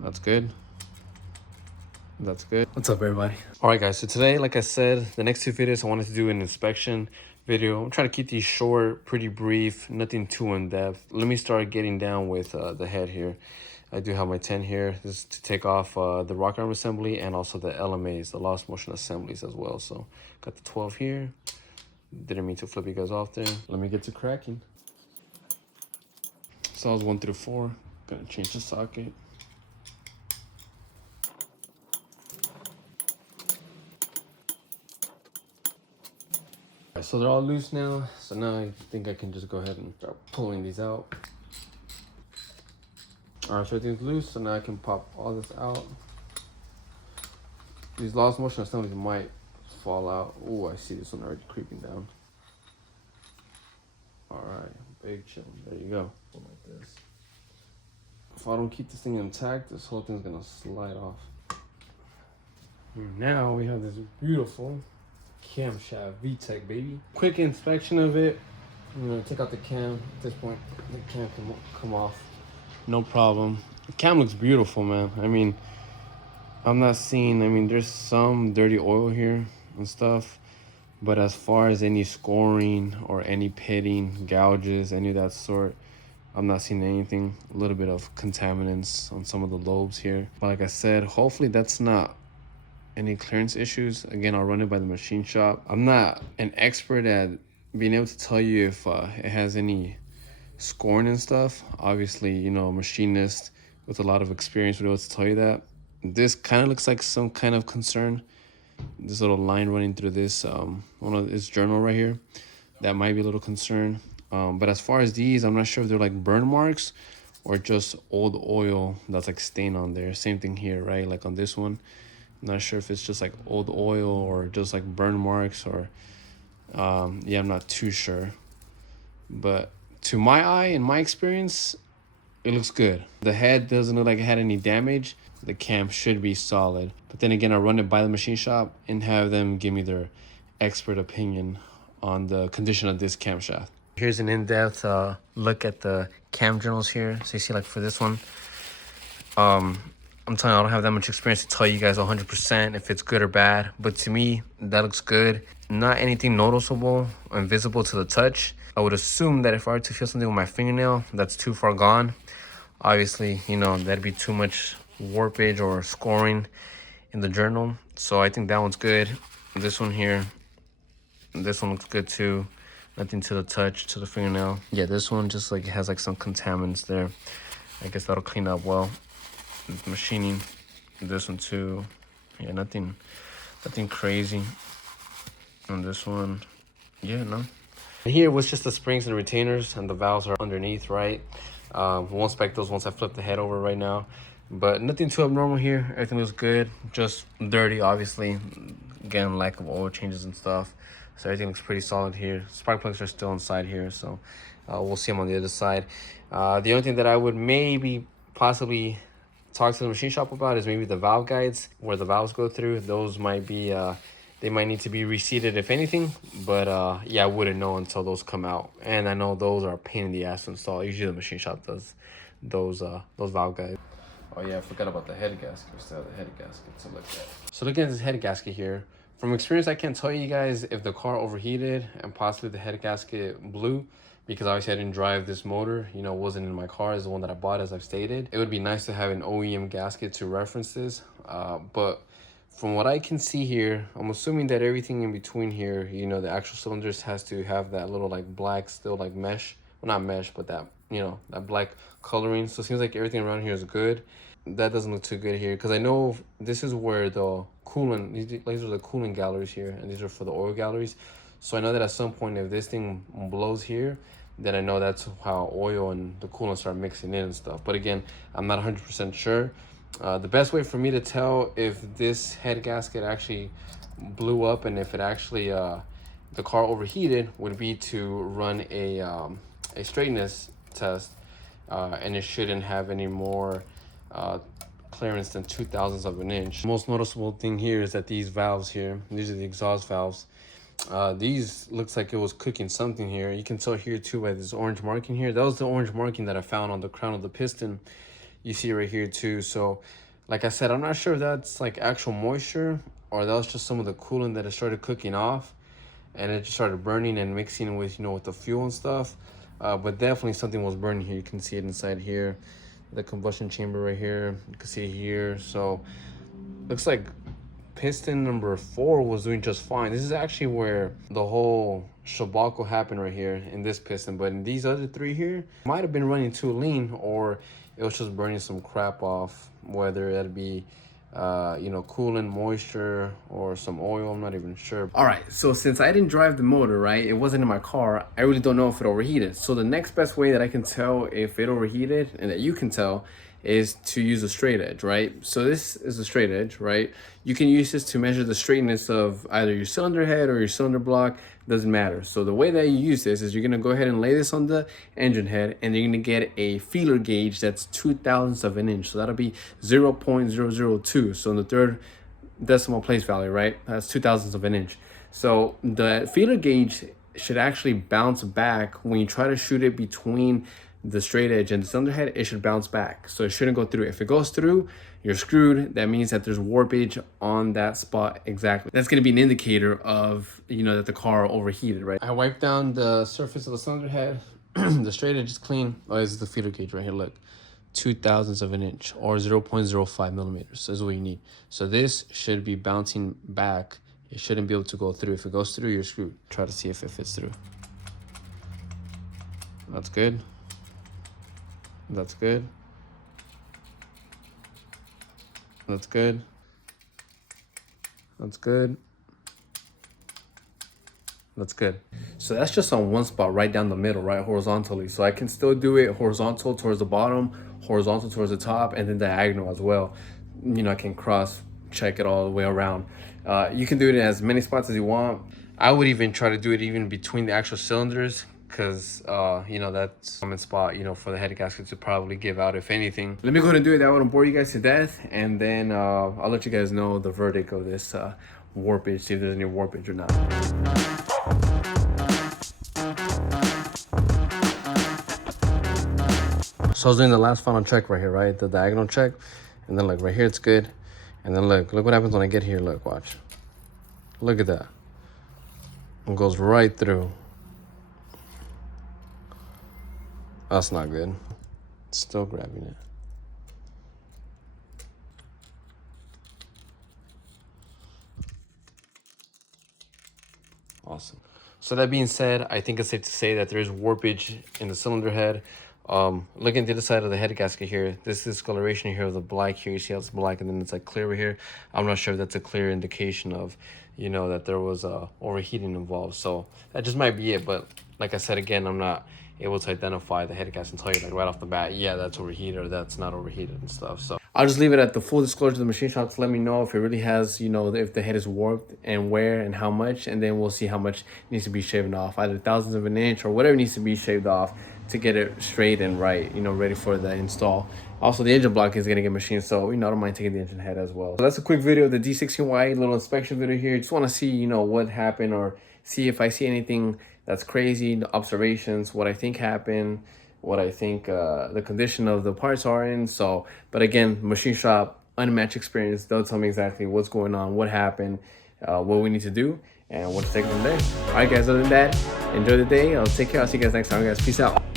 That's good. That's good. What's up, everybody? All right, guys. So today, like I said, the next two videos, I wanted to do an inspection video. I'm trying to keep these short, pretty brief, nothing too in-depth. Let me start getting down with the head here. I do have my 10 here. This is to take off the rocker arm assembly and also the LMAs, the lost motion assemblies as well. So got the 12 here. Didn't mean to flip you guys off there. Let me get to cracking. Cells 1 through 4. Gonna change the socket. So they're all loose now. So now I think I can just go ahead and start pulling these out. All right, so everything's loose. So now I can pop all this out. These lost motion assemblies might fall out. Oh, I see this one already creeping down. All right, big chill. There you go. Like this. If I don't keep this thing intact, this whole thing's gonna slide off. Now we have this beautiful camshaft VTEC, baby. Quick inspection of it. I'm gonna take out the cam. At this point, the cam can come off. No problem. The cam looks beautiful, man. I mean, I'm not seeing, there's some dirty oil here and stuff, but as far as any scoring or any pitting, gouges, any of that sort, I'm not seeing anything. A little bit of contaminants on some of the lobes here. But like I said, hopefully that's not any clearance issues. Again, I'll run it by the machine shop. I'm not an expert at being able to tell you if it has any scoring and stuff. Obviously, you know, a machinist with a lot of experience would be able to tell you that. This kind of looks like some kind of concern. This little line running through this one of this journal right here, that might be a little concern. But as far as these, I'm not sure if they're like burn marks or just old oil that's like stained on there. Same thing here, right? Like on this one, I'm not sure if it's just like old oil or just like burn marks or yeah, I'm not too sure. But to my eye, in my experience, it looks good. The head doesn't look like it had any damage. The cam should be solid. But then again, I run it by the machine shop and have them give me their expert opinion on the condition of this camshaft. Here's an in-depth look at the cam journals here. So you see, like for this one, I'm telling you, I don't have that much experience to tell you guys 100% if it's good or bad. But to me, that looks good. Not anything noticeable and visible to the touch. I would assume that if I were to feel something with my fingernail that's too far gone, obviously, you know, that'd be too much warpage or scoring in the journal. So I think that one's good. This one here, this one looks good too. Nothing to the touch, to the fingernail. Yeah, this one just like has like some contaminants there. I guess that'll clean up well. Machining. This one too. Yeah, nothing crazy. And this one, yeah, no. And here was just the springs and retainers, and the valves are underneath, right? We'll inspect those once I flip the head over right now. But nothing too abnormal here. Everything looks good. Just dirty, obviously. Again, lack of oil changes and stuff. So everything looks pretty solid here. Spark plugs are still inside here, so we'll see them on the other side. The only thing that I would maybe possibly talk to the machine shop about is maybe the valve guides where the valves go through. Those might be they might need to be reseated if anything, but yeah, I wouldn't know until those come out. And I know those are a pain in the ass to install. Usually the machine shop does those valve guides. Oh yeah, I forgot about the head gasket. We still have the head gasket to look at. So looking at this head gasket here, from experience, I can't tell you guys if the car overheated and possibly the head gasket blew, because obviously I didn't drive this motor, you know, it wasn't in my car, it's the one that I bought, as I've stated. It would be nice to have an OEM gasket to reference this, but from what I can see here, I'm assuming that everything in between here, you know, the actual cylinders has to have that little like black still like mesh, well not mesh, but that, you know, that black coloring. So it seems like everything around here is good. That doesn't look too good here, because I know this is where the coolant, these are the coolant galleries here, and these are for the oil galleries. So I know that at some point, if this thing blows here, then I know that's how oil and the coolant start mixing in and stuff. But again, I'm not 100% sure. The best way for me to tell if this head gasket actually blew up and if it actually the car overheated would be to run a straightness test, and it shouldn't have any more clearance than 0.02 of an inch. The most noticeable thing here is that these valves here, these are the exhaust valves. These looks like it was cooking something here. You can tell here too by this orange marking here. That was the orange marking that I found on the crown of the piston. You see right here too. So like I said, I'm not sure if that's like actual moisture or that was just some of the coolant that it started cooking off and it just started burning and mixing with, you know, with the fuel and stuff. But definitely something was burning here. You can see it inside here, the combustion chamber right here. You can see it here. So looks like piston number 4 was doing just fine. This is actually where the whole shabacle happened right here in this piston, but in these other 3 here might have been running too lean, or it was just burning some crap off, whether that'd be you know, coolant, moisture, or some oil. I'm not even sure. All right, so since I didn't drive the motor, right, it wasn't in my car, I really don't know if it overheated. So the next best way that I can tell if it overheated, and that you can tell, is to use a straight edge, right? So this is a straight edge, right? You can use this to measure the straightness of either your cylinder head or your cylinder block, doesn't matter. So the way that you use this is you're gonna go ahead and lay this on the engine head, and you're gonna get a feeler gauge that's 2/1000 of an inch. So that'll be 0.002. So in the 3rd decimal place value, right? That's 2/1000 of an inch. So the feeler gauge should actually bounce back when you try to shoot it between the straight edge and the cylinder head. It should bounce back, so it shouldn't go through. If it goes through, you're screwed. That means that there's warpage on that spot. Exactly, that's going to be an indicator of, you know, that the car overheated, right? I wiped down the surface of the cylinder head. The straight edge is clean. Oh, this is the feeler gauge right here. Look, 2/1000 of an inch, or 0.05 millimeters. So this is what you need. So this should be bouncing back. It shouldn't be able to go through. If it goes through, you're screwed. Try to see if it fits through. That's good. That's good. That's good. That's good. That's good. So that's just on one spot right down the middle, right, horizontally. So I can still do it horizontal towards the bottom, horizontal towards the top, and then diagonal as well. You know, I can cross check it all the way around. You can do it in as many spots as you want. I would even try to do it even between the actual cylinders, because you know, that's a common spot, you know, for the head gasket to probably give out, if anything. Let me go ahead and do it. That wouldn't bore you guys to death, and then I'll let you guys know the verdict of this warpage, see if there's any warpage or not. So I was doing the last final check right here, right, the diagonal check, and then like right here it's good, and then look what happens when I get here. Look, watch, look at that. It goes right through. That's not good. It's still grabbing it. Awesome. So that being said, I think it's safe to say that there is warpage in the cylinder head. Looking to the side of the head gasket here, this discoloration here of the black here, you see how it's black and then it's like clear over here. I'm not sure if that's a clear indication of, you know, that there was overheating involved. So that just might be it. But like I said, again, I'm not able to identify the head gasket and tell you like right off the bat, yeah, that's overheated or that's not overheated and stuff. So I'll just leave it at the full disclosure to the machine shop to let me know if it really has, you know, if the head is warped and where and how much, and then we'll see how much needs to be shaved off, either thousandths of an inch or whatever needs to be shaved off to get it straight and right, you know, ready for the install. Also, the engine block is going to get machined, so, you know, I don't mind taking the engine head as well. So that's a quick video of the D16y8 little inspection video here. Just want to see, you know, what happened, or see if I see anything that's crazy, observations, what I think happened, what I think the condition of the parts are in. So, but again, machine shop, unmatched experience. They'll tell me exactly what's going on, what happened, what we need to do, and what to take from there. All right, guys, other than that, enjoy the day. I'll take care. I'll see you guys next time, guys. Peace out.